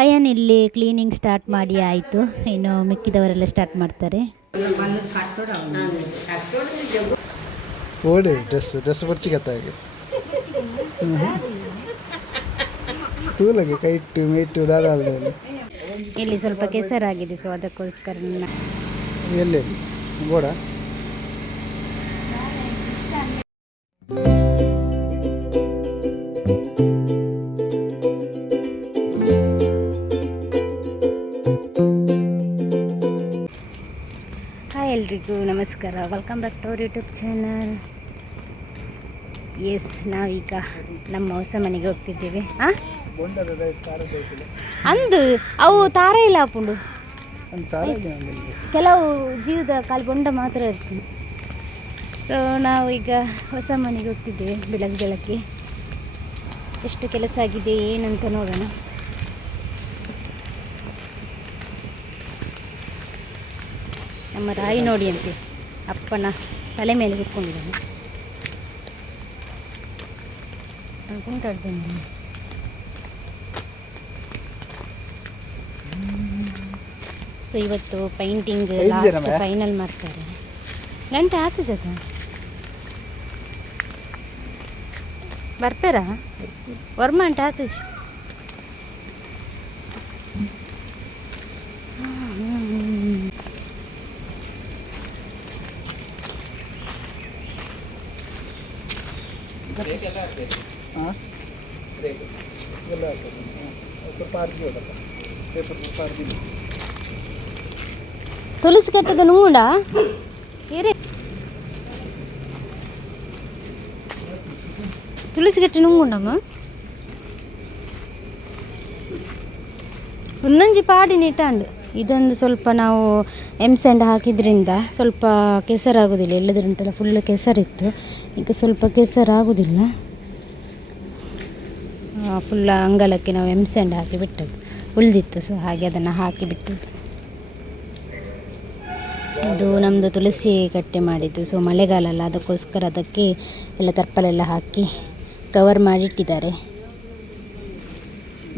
ಅಯ್ಯನ್ ಇಲ್ಲಿ cleaning start ಮಾಡಿ ಆಯಿತು, ಇನ್ನು ಮಿಕ್ಕಿದವರೆಲ್ಲ ಸ್ಟಾರ್ಟ್ ಮಾಡ್ತಾರೆ. ಓಡಿ ಡ್ರೆಸ್ ಪರ್ಚಿಗತ್ತಾಗೆ ತೂಲಗೆ ಕೈಟ್ಟು ಮೇಯ್ಟು ದಾದಾಲ್ದಲ್ಲಿ ಇಲ್ಲಿ ಸ್ವಲ್ಪ ಕೆಸರಾಗಿದೆ, ಸೊ ಅದಕ್ಕೋಸ್ಕರ ಎಲ್ಲಿ ಗೋಡ ಹಾಯ್ ಎಲ್ರಿಗೂ ನಮಸ್ಕಾರ, welcome back to our YouTube channel. Yes, ನಾವೀಗ ನಮ್ಮ ಹೊಸ ಮನೆಗೆ ಹೋಗ್ತಿದ್ದೀವಿ. ಅಂದು ಅವು ತಾರ ಇಲ್ಲ ಹಾಕೊಂಡು ಕೆಲವು ಜೀವದ ಕಾಲು ಬೊಂಡ ಮಾತ್ರ ಇರ್ತದೆ. ಸೊ ನಾವು ಈಗ ಹೊಸ ಮನೆಗೆ ಹೋಗ್ತಿದ್ದೇವೆ. ಬೆಳಗ್ಗೆ ಎಷ್ಟು ಕೆಲಸ ಆಗಿದೆ ಏನಂತ ನೋಡೋಣ. ನಮ್ಮ ರಾಯಿ ನೋಡಿ ಅಂತೆ ಅಪ್ಪನ ತಲೆ ಮೇಲೆ ಕೂತ್ಕೊಂಡಿದ್ದಾನೆ. ನಾನು ಕುಂಟಾಡ್ತೇನೆ. ಸೊ ಇವತ್ತು ಪೈಂಟಿಂಗ್ ಲಾಸ್ಟ್ ಫೈನಲ್ ಮಾಡ್ತಾರೆ. ಗಂಟೆ ಆಯ್ತು ಜಗ ಬರ್ತಾರಾ ವರ್ಮಂಟ ಆಯ್ತು. ತುಳಸಿ ಕೆಟ್ಟದ ನುಂಗುಂಡ ಏರೇ ತುಳಸಿ ಕೆಟ್ಟ ನುಂಗುಂಡಮ್ಮ ಒಂದೊಂಜಿ ಪಾಡಿ ನಿಟ್ಟಾಂಡು. ಇದೊಂದು ಸ್ವಲ್ಪ ನಾವು ಎಮ್ಸೆಂಡ್ ಹಾಕಿದ್ರಿಂದ ಸ್ವಲ್ಪ ಕೆಸರಾಗೋದಿಲ್ಲ. ಎಲ್ಲದ್ರುಂಟಲ್ಲ ಫುಲ್ಲು ಕೆಸರಿತ್ತು, ಈಗ ಸ್ವಲ್ಪ ಕೆಸರಾಗೋದಿಲ್ಲ. ಫುಲ್ ಅಂಗಳಕ್ಕೆ ನಾವು ಎಮ್ಸೆಂಡ್ ಹಾಕಿ ಬಿಟ್ಟದ್ದು ಉಳಿದಿತ್ತು, ಸೊ ಹಾಗೆ ಅದನ್ನು ಹಾಕಿ ಬಿಟ್ಟದ್ದು. ಅದು ನಮ್ಮದು ತುಳಸಿ ಕಟ್ಟೆ ಮಾಡಿದ್ದು. ಸೊ ಮಳೆಗಾಲ ಅಲ್ಲ, ಅದಕ್ಕೋಸ್ಕರ ಅದಕ್ಕೆ ಎಲ್ಲ ತರ್ಪಲೆಲ್ಲ ಹಾಕಿ ಕವರ್ ಮಾಡಿಟ್ಟಿದ್ದಾರೆ.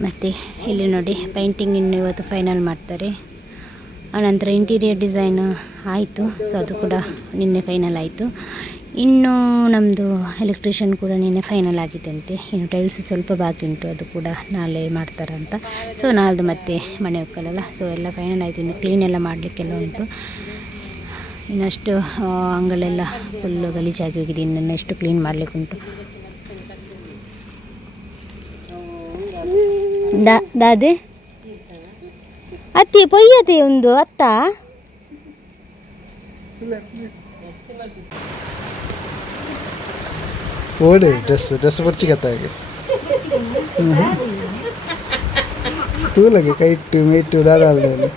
ಮತ್ತು ಇಲ್ಲಿ ನೋಡಿ ಪೈಂಟಿಂಗ್ ಇನ್ನು ಇವತ್ತು ಫೈನಲ್ ಮಾಡ್ತಾರೆ. ಆನಂತರ ಇಂಟೀರಿಯರ್ ಡಿಸೈನ್ ಆಯಿತು, ಸೊ ಅದು ಕೂಡ ನಿನ್ನೆ ಫೈನಲ್ ಆಯಿತು. ಇನ್ನು ನಮ್ಮದು ಎಲೆಕ್ಟ್ರಿಷಿಯನ್ ಕೂಡ ನಿನ್ನೆ ಫೈನಲ್ ಆಗಿದ್ದಂತೆ. ಇನ್ನು ಟೈಲ್ಸ್ ಸ್ವಲ್ಪ ಬಾಕಿ ಉಂಟು, ಅದು ಕೂಡ ನಾಳೆ ಮಾಡ್ತಾರಂತ. ಸೊ ನಾಳ್ದು ಮತ್ತೆ ಮನೆ ಹೋಗಲ್ಲ, ಸೊ ಎಲ್ಲ ಫೈನಲ್ ಆಯಿತು. ಇನ್ನು ಕ್ಲೀನ್ ಎಲ್ಲ ಮಾಡಲಿಕ್ಕೆಲ್ಲ ಉಂಟು. ಇನ್ನಷ್ಟು ಅಂಗಳೆಲ್ಲ ಫುಲ್ಲು ಗಲೀಜಾಗಿ ಹೋಗಿದೆ, ಇನ್ನೆಷ್ಟು ಕ್ಲೀನ್ ಮಾಡಲಿಕ್ಕುಂಟು. ದಾದೆ ಅತ್ತಿ ಪೊಯ್ಯತೆ ಒಂದು ಅತ್ತ ಓಡಿ ಡ್ರೆಸ್ ಪರ್ಚಿಗತ್ತಾಗೆ ತೂಲಗೆ ಕೈಟ್ಟು ಮೇಯ್ಟು ದಾದಾಲ್ದಲ್ಲಿ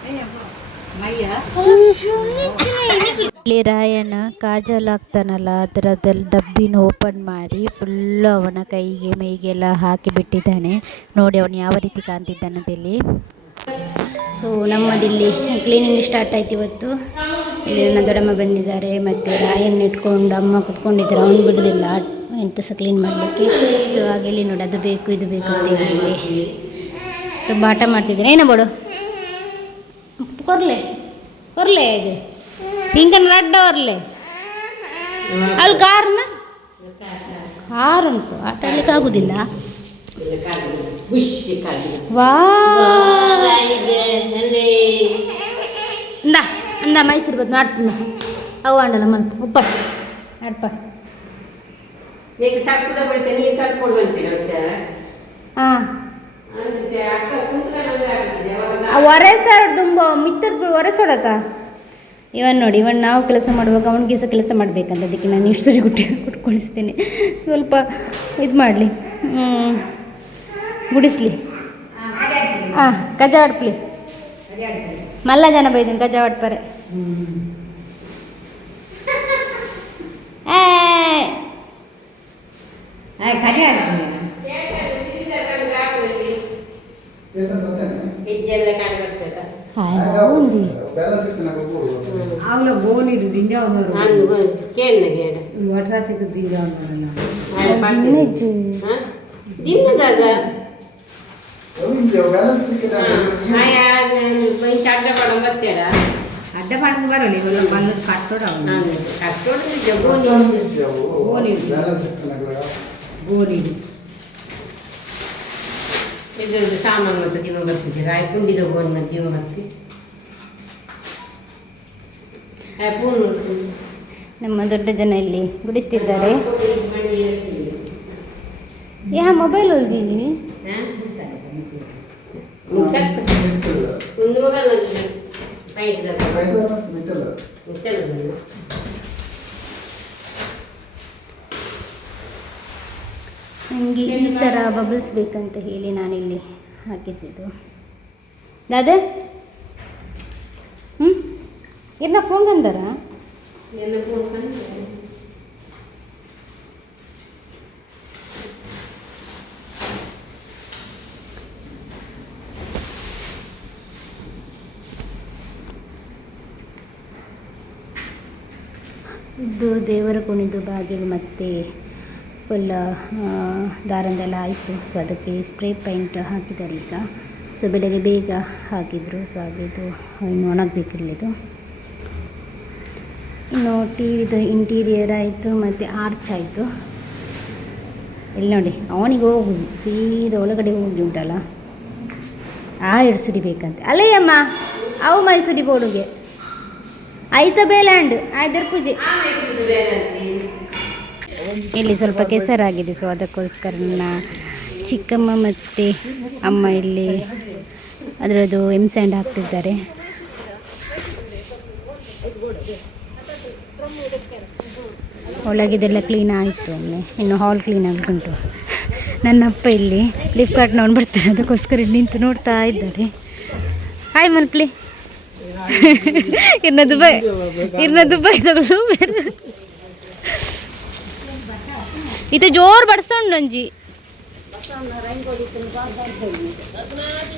ಇಲ್ಲಿ ರಾಯಣ್ಣ ಕಾಜಲ್ ಹಾಕ್ತಾನಲ್ಲ, ಅದರದಲ್ಲಿ ಡಬ್ಬಿನ ಓಪನ್ ಮಾಡಿ ಫುಲ್ಲು ಅವನ ಕೈಗೆ ಮೈಗೆಲ್ಲ ಹಾಕಿ ಬಿಟ್ಟಿದ್ದಾನೆ. ನೋಡಿ ಅವನು ಯಾವ ರೀತಿ ಕಾಣ್ತಿದ್ದಾನಂತೇಳಿ. ಸೊ ನಮ್ಮದಿಲ್ಲಿ ಕ್ಲೀನಿಂಗ್ ಸ್ಟಾರ್ಟ್ ಆಯ್ತು ಇವತ್ತು. ಇಲ್ಲಿ ನನ್ನ ದೊಡ್ಡಮ್ಮ ಬಂದಿದ್ದಾರೆ, ಮತ್ತು ರಾಯಣ್ಣ ಇಟ್ಕೊಂಡು ಅಮ್ಮ ಕುತ್ಕೊಂಡಿದ್ದಾರೆ. ಅವನು ಬಿಡೋದಿಲ್ಲ ಎಂತ ಸಹ ಕ್ಲೀನ್ ಮಾಡಲಿಕ್ಕೆ. ಸೊ ಹಾಗೆ ಇಲ್ಲಿ ನೋಡಿ ಅದು ಬೇಕು ಇದು ಬೇಕು ಅಂತ ಹೇಳಿ ತುಂಬ ಆಟ ಮಾಡ್ತಿದ್ದಾರೆ. ಏನೋ ಬೋಡು ಕೊರ್ಲೆ ಇದು ಪಿಂಕನ್ ರಡ್ಡ ಅವರ್ಲೆ ಅಲ್ಲಿ ಕಾರುಂಟು ಆಟ ಆಡ್ಲಿಕ್ಕೆ ಆಗುದಿಲ್ಲ. ವಾ ಅಂದ ಮೈಸೂರು ಬತ್ತು ನಾಡ್ಪುಣ ಅವು ಅಂಡಲ್ಲ ಮಲ್ಪ ಉಪ್ಪ ನಾಡ್ಪ ಹಾಂ ಒರೆಸಾರ ತುಂಬ ಮಿತ್ತರ್ ಒರೆಸೋಡಕ್ಕ. ಇವನ್ ನೋಡಿ, ಇವನ್ ನಾವು ಕೆಲಸ ಮಾಡುವಾಗ ಅವನಿಗೆ ಸಹ ಕೆಲಸ ಮಾಡಬೇಕಂತ, ಅದಕ್ಕೆ ನಾನು ಇಷ್ಟು ಸರಿ ಕುಟ್ಕೊಳಿಸ್ತೇನೆ. ಸ್ವಲ್ಪ ಇದು ಮಾಡಲಿ, ಗುಡಿಸ್ಲಿ. ಹಾಂ ಕಜ ಆಡ್ಪ್ಲಿ ಮಲ್ಲ ಜನ ಬೈದೀನಿ ಕಜ ಆಡ್ಪಾರೆ. ಅಡ್ಡ ಪಾಡದು ಬರಲಿ ಬಲ್ಲ ಕಟ್ಟೋಡ ಗೋಲಿ ಇದು ಸಾಮಾನು ಮತ್ತು ಜೀವ ಬರ್ತಿದ್ದೀರ ಆಯ್ ಪುಂಡಿ ತಗೊಂಡು ಮತ್ತು ಜೀವ ಬರ್ತಿ ನಮ್ಮ ದೊಡ್ಡ ಜನ ಇಲ್ಲಿ ಗುಡಿಸ್ತಿದ್ದಾರೆ. ಯಾ ಮೊಬೈಲ್ ಹೊಲ್ದಿದ್ದೀನಿ ನನಗೆ ಈ ಥರ ಬಬಲ್ಸ್ ಬೇಕಂತ ಹೇಳಿ ನಾನಿಲ್ಲಿ ಹಾಕಿಸಿದ್ದು. ದಾದ ಇನ್ನ ಫೋನ್ ಬಂದಾರ ಇದು ದೇವರ ಕುಣಿದು ಬಾಗಿಲು ಮತ್ತು ಫುಲ್ ದಾರಂದೆಲ್ಲ ಆಯಿತು. ಸೊ ಅದಕ್ಕೆ ಸ್ಪ್ರೇ ಪೇಂಟ್ ಹಾಕಿದ್ದಾರೆ ಈಗ. ಸೊ ಬೆಳಗ್ಗೆ ಬೇಗ ಹಾಕಿದರು. ಸೊ ಹಾಗಿದ್ದು ಇನ್ನು ಒಣಗಬೇಕಿಲ್ಲಿದು. ಇನ್ನು ಟಿವಿದು ಇಂಟೀರಿಯರ್ ಆಯಿತು ಮತ್ತು ಆರ್ಚ್ ಆಯಿತು. ಇಲ್ಲಿ ನೋಡಿ ಅವನಿಗೆ ಹೋಗುದು ಸೀದಾ ಒಳಗಡೆ ಹೋಗಿ ಉಂಟಲ್ಲ ಆ ಎರಡು ಸುಡಿ ಬೇಕಂತೆ ಅಲ್ಲಯ್ಯಮ್ಮ ಅವು ಮೈಸೂಡಿ ಬೋಡುಗೆ ಆಯ್ತ ಬೇಲ್ಯಾಂಡ್ ಆಯ್ದರ್ ಪೂಜೆ. ಇಲ್ಲಿ ಸ್ವಲ್ಪ ಕೆಸರಾಗಿದೆ. ಸೊ ಅದಕ್ಕೋಸ್ಕರ ಚಿಕ್ಕಮ್ಮ ಮತ್ತು ಅಮ್ಮ ಇಲ್ಲಿ ಅದರದ್ದು ಸ್ಯಾಂಡ್ ಹಾಕ್ತಿದ್ದಾರೆ. ಒಳಗಿದೆಲ್ಲ ಕ್ಲೀನ್ ಆಯಿತು. ಒಮ್ಮೆ ಇನ್ನು ಹಾಲ್ ಕ್ಲೀನ್ ಆಗ್ತುಂಟು. ನನ್ನಪ್ಪ ಇಲ್ಲಿ ಫ್ಲಿಪ್ಕಾರ್ಟ್ ನೋಡಿ ಬರ್ತಾರೆ, ಅದಕ್ಕೋಸ್ಕರ ನಿಂತು ನೋಡ್ತಾ ಇದ್ದಾರೆ. ಹಾಯ್ ಮಲ್ಪ್ಲಿ ಇರ್ನ ದುಬೈ ತಗೊಳ್ಳು ಇದು ಜೋರು ಬಡ್ಸೋಣ ಅಂಜಿ.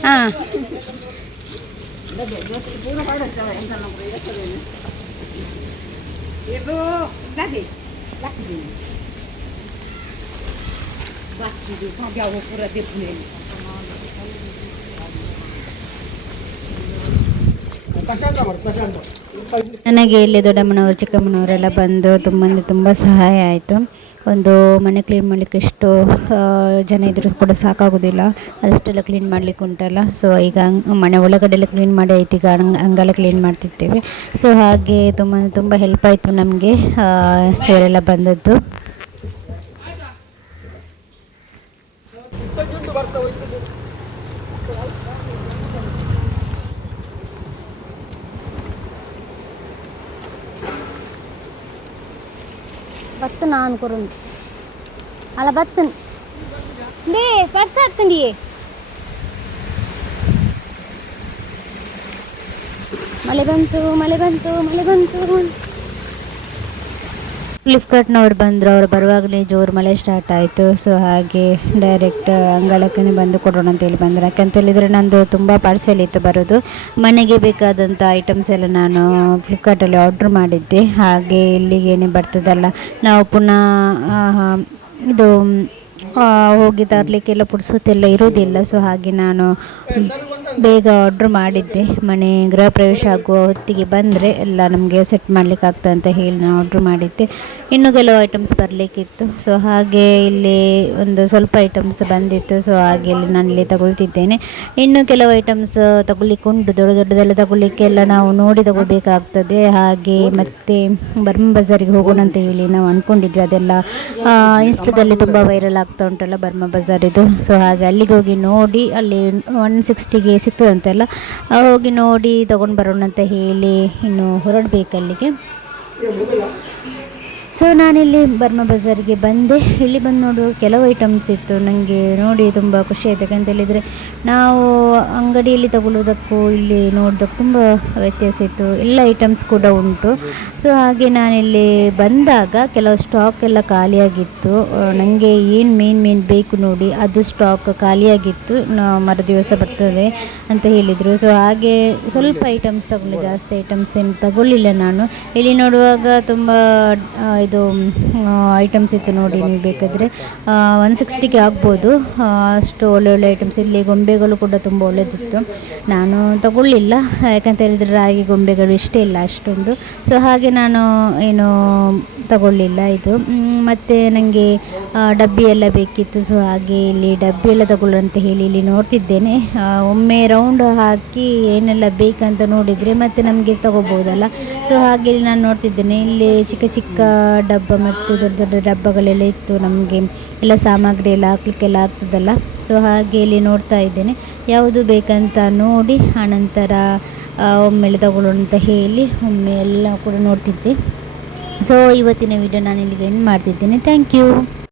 ಹಾಂ ನನಗೆ ಇಲ್ಲಿ ದೊಡ್ಡಮ್ಮನವರು ಚಿಕ್ಕಮ್ಮನವರೆಲ್ಲ ಬಂದು ತುಂಬ ಸಹಾಯ ಆಯಿತು. ಒಂದು ಮನೆ ಕ್ಲೀನ್ ಮಾಡಲಿಕ್ಕೆ ಎಷ್ಟು ಜನ ಇದ್ದರೂ ಕೂಡ ಸಾಕಾಗೋದಿಲ್ಲ, ಅಷ್ಟೆಲ್ಲ ಕ್ಲೀನ್ ಮಾಡಲಿಕ್ಕೆ ಉಂಟಲ್ಲ. ಸೊ ಈಗ ಮನೆ ಒಳಗಡೆಲ್ಲ ಕ್ಲೀನ್ ಮಾಡಿ ಆಯ್ತು, ಈಗ ಅಂಗೆಲ್ಲ ಕ್ಲೀನ್ ಮಾಡ್ತಿದ್ದೇವೆ. ಸೊ ಹಾಗೆ ತುಂಬ ಹೆಲ್ಪ್ ಆಯಿತು ನಮಗೆ ಇವರೆಲ್ಲ ಬಂದದ್ದು. బత్తు నానుకోరు అలా బత్తు డే పర్సత్తండి ಮಳೆ ಬಂತು. ಫ್ಲಿಪ್ಕಾರ್ಟ್ನವ್ರು ಬಂದರು. ಅವ್ರು ಬರುವಾಗಲೇ ಜೋರು ಮಳೆ ಸ್ಟಾರ್ಟ್ ಆಯಿತು. ಸೊ ಹಾಗೆ ಡೈರೆಕ್ಟ್ ಅಂಗಳಕ್ಕೆ ಬಂದು ಕೊಡೋಣ ಅಂತೇಳಿ ಬಂದರು. ಯಾಕಂತೇಳಿದರೆ ನಂದು ತುಂಬ ಪಾರ್ಸೆಲ್ ಇತ್ತು ಬರೋದು. ಮನೆಗೆ ಬೇಕಾದಂಥ ಐಟಮ್ಸ್ ಎಲ್ಲ ನಾನು ಫ್ಲಿಪ್ಕಾರ್ಟಲ್ಲಿ ಆರ್ಡ್ರ್ ಮಾಡಿದ್ದೆ. ಹಾಗೆ ಇಲ್ಲಿಗೇನೆ ಬರ್ತದಲ್ಲ, ನಾವು ಪುನಃ ಇದು ಹೋಗಿ ತರಲಿಕ್ಕೆಲ್ಲ ಪುಡ್ಸೋತೆಲ್ಲ ಇರೋದಿಲ್ಲ. ಸೊ ಹಾಗೆ ನಾನು ಬೇಗ ಆರ್ಡ್ರ್ ಮಾಡಿದ್ದೆ. ಮನೆ ಗೃಹ ಪ್ರವೇಶ ಆಗುವ ಹೊತ್ತಿಗೆ ಬಂದರೆ ಎಲ್ಲ ನಮಗೆ ಸೆಟ್ ಮಾಡಲಿಕ್ಕೆ ಆಗ್ತದೆ ಅಂತ ಹೇಳಿ ನಾನು ಆರ್ಡ್ರ್ ಮಾಡಿದ್ದೆ. ಇನ್ನೂ ಕೆಲವು ಐಟಮ್ಸ್ ಬರಲಿಕ್ಕಿತ್ತು. ಸೊ ಹಾಗೆ ಇಲ್ಲಿ ಒಂದು ಸ್ವಲ್ಪ ಐಟಮ್ಸ್ ಬಂದಿತ್ತು. ಸೊ ಹಾಗೆ ಇಲ್ಲಿ ನಾನಿಲ್ಲಿ ತಗೊಳ್ತಿದ್ದೇನೆ. ಇನ್ನು ಕೆಲವು ಐಟಮ್ಸ್ ತಗೊಳ್ಲಿಕ್ಕೆ ಉಂಟು, ದೊಡ್ಡದೆಲ್ಲ ತಗೊಳ್ಳಿಕ್ಕೆಲ್ಲ ನಾವು ನೋಡಿ ತಗೋಬೇಕಾಗ್ತದೆ. ಹಾಗೆ ಮತ್ತು ಬರ್ಮ ಬಜಾರಿಗೆ ಹೋಗೋಣ ಅಂತ ಹೇಳಿ ನಾವು ಅಂದ್ಕೊಂಡಿದ್ವಿ. ಅದೆಲ್ಲ ಇನ್ಸ್ಟಾದಲ್ಲಿ ತುಂಬ ವೈರಲ್ ಆಗ್ತಾ ಉಂಟಲ್ಲ ಬರ್ಮ ಬಜಾರಿದು. ಸೊ ಹಾಗೆ ಅಲ್ಲಿಗೆ ಹೋಗಿ ನೋಡಿ, ಅಲ್ಲಿ 160ಗೆ ಸಿಗ್ತದಂತೆಲ್ಲ, ಹೋಗಿ ನೋಡಿ ತೊಗೊಂಡು ಬರೋಣ ಅಂತ ಹೇಳಿ ಇನ್ನು ಹೊರಡಬೇಕು ಅಲ್ಲಿಗೆ. ಸೊ ನಾನಿಲ್ಲಿ ಬರ್ಮ ಬಜಾರಿಗೆ ಬಂದೆ. ಇಲ್ಲಿ ಬಂದು ನೋಡು ಕೆಲವು ಐಟಮ್ಸ್ ಇತ್ತು. ನನಗೆ ನೋಡಿ ತುಂಬ ಖುಷಿ ಆಯಿತು. ಯಾಕಂತೇಳಿದರೆ ನಾವು ಅಂಗಡಿಯಲ್ಲಿ ತಗೊಳ್ಳೋದಕ್ಕೂ ಇಲ್ಲಿ ನೋಡೋದಕ್ಕೂ ತುಂಬ ವ್ಯತ್ಯಾಸ ಇತ್ತು. ಎಲ್ಲ ಐಟಮ್ಸ್ ಕೂಡ ಉಂಟು. ಸೊ ಹಾಗೆ ನಾನಿಲ್ಲಿ ಬಂದಾಗ ಕೆಲವು ಸ್ಟಾಕ್ ಎಲ್ಲ ಖಾಲಿಯಾಗಿತ್ತು. ನನಗೆ ಏನು ಮೇನ್ ಬೇಕು ನೋಡಿ ಅದು ಸ್ಟಾಕ್ ಖಾಲಿಯಾಗಿತ್ತು. ಮರುದಿವಸ ಬರ್ತದೆ ಅಂತ ಹೇಳಿದರು. ಸೊ ಹಾಗೆ ಸ್ವಲ್ಪ ಐಟಮ್ಸ್ ತಗೊಂಡೆ, ಜಾಸ್ತಿ ಐಟಮ್ಸ್ ಏನು ತಗೊಳ್ಳಿಲ್ಲ ನಾನು. ಇಲ್ಲಿ ನೋಡುವಾಗ ತುಂಬ ಇದು ಐಟಮ್ಸ್ ಇತ್ತು ನೋಡಿ, ನೀವು ಬೇಕಾದರೆ 160ಗೆ ಆಗ್ಬೋದು. ಅಷ್ಟು ಒಳ್ಳೆ ಐಟಮ್ಸ್. ಇಲ್ಲಿ ಗೊಂಬೆಗಳು ಕೂಡ ತುಂಬ ಒಳ್ಳೆಯದಿತ್ತು. ನಾನು ತಗೊಳ್ಳಿಲ್ಲ, ಯಾಕಂತ ಹೇಳಿದರೆ ರಾಗಿ ಗೊಂಬೆಗಳು ಇಷ್ಟೇ ಇಲ್ಲ ಅಷ್ಟೊಂದು. ಸೊ ಹಾಗೆ ನಾನು ಏನು ತಗೊಳ್ಳಿಲ್ಲ ಇದು. ಮತ್ತು ನನಗೆ ಡಬ್ಬಿ ಎಲ್ಲ ಬೇಕಿತ್ತು. ಸೊ ಹಾಗೆ ಇಲ್ಲಿ ಡಬ್ಬಿ ಎಲ್ಲ ತಗೊಳ್ಳೋ ಅಂತ ಹೇಳಿ ಇಲ್ಲಿ ನೋಡ್ತಿದ್ದೇನೆ. ಒಮ್ಮೆ ರೌಂಡ್ ಹಾಕಿ ಏನೆಲ್ಲ ಬೇಕಂತ ನೋಡಿದರೆ ಮತ್ತೆ ನಮಗೆ ತಗೋಬೋದಲ್ಲ. ಸೊ ಹಾಗೆ ನಾನು ನೋಡ್ತಿದ್ದೇನೆ. ಇಲ್ಲಿ ಚಿಕ್ಕ ಚಿಕ್ಕ ಡಬ್ಬ ಮತ್ತು ದೊಡ್ಡ ದೊಡ್ಡ ಡಬ್ಬಗಳೆಲ್ಲ ಇತ್ತು. ನಮಗೆ ಎಲ್ಲ ಸಾಮಗ್ರಿ ಎಲ್ಲ ಹಾಕ್ಲಿಕ್ಕೆಲ್ಲ ಆಗ್ತದಲ್ಲ. ಸೊ ಹಾಗೆ ಇಲ್ಲಿ ನೋಡ್ತಾ ಇದ್ದೇನೆ, ಯಾವುದು ಬೇಕಂತ ನೋಡಿ ಆನಂತರ ಒಮ್ಮೆಲೆ ತಗೊಳ್ಳೋಣ ಅಂತ ಹೇಳಿ ಒಮ್ಮೆ ಎಲ್ಲ ಕೂಡ ನೋಡ್ತಿದ್ದೆ. ಸೊ ಇವತ್ತಿನ ವಿಡಿಯೋ ನಾನು ಇಲ್ಲಿಗೆ ಎಂಡ್ ಮಾಡ್ತಿದ್ದೇನೆ. Thank you.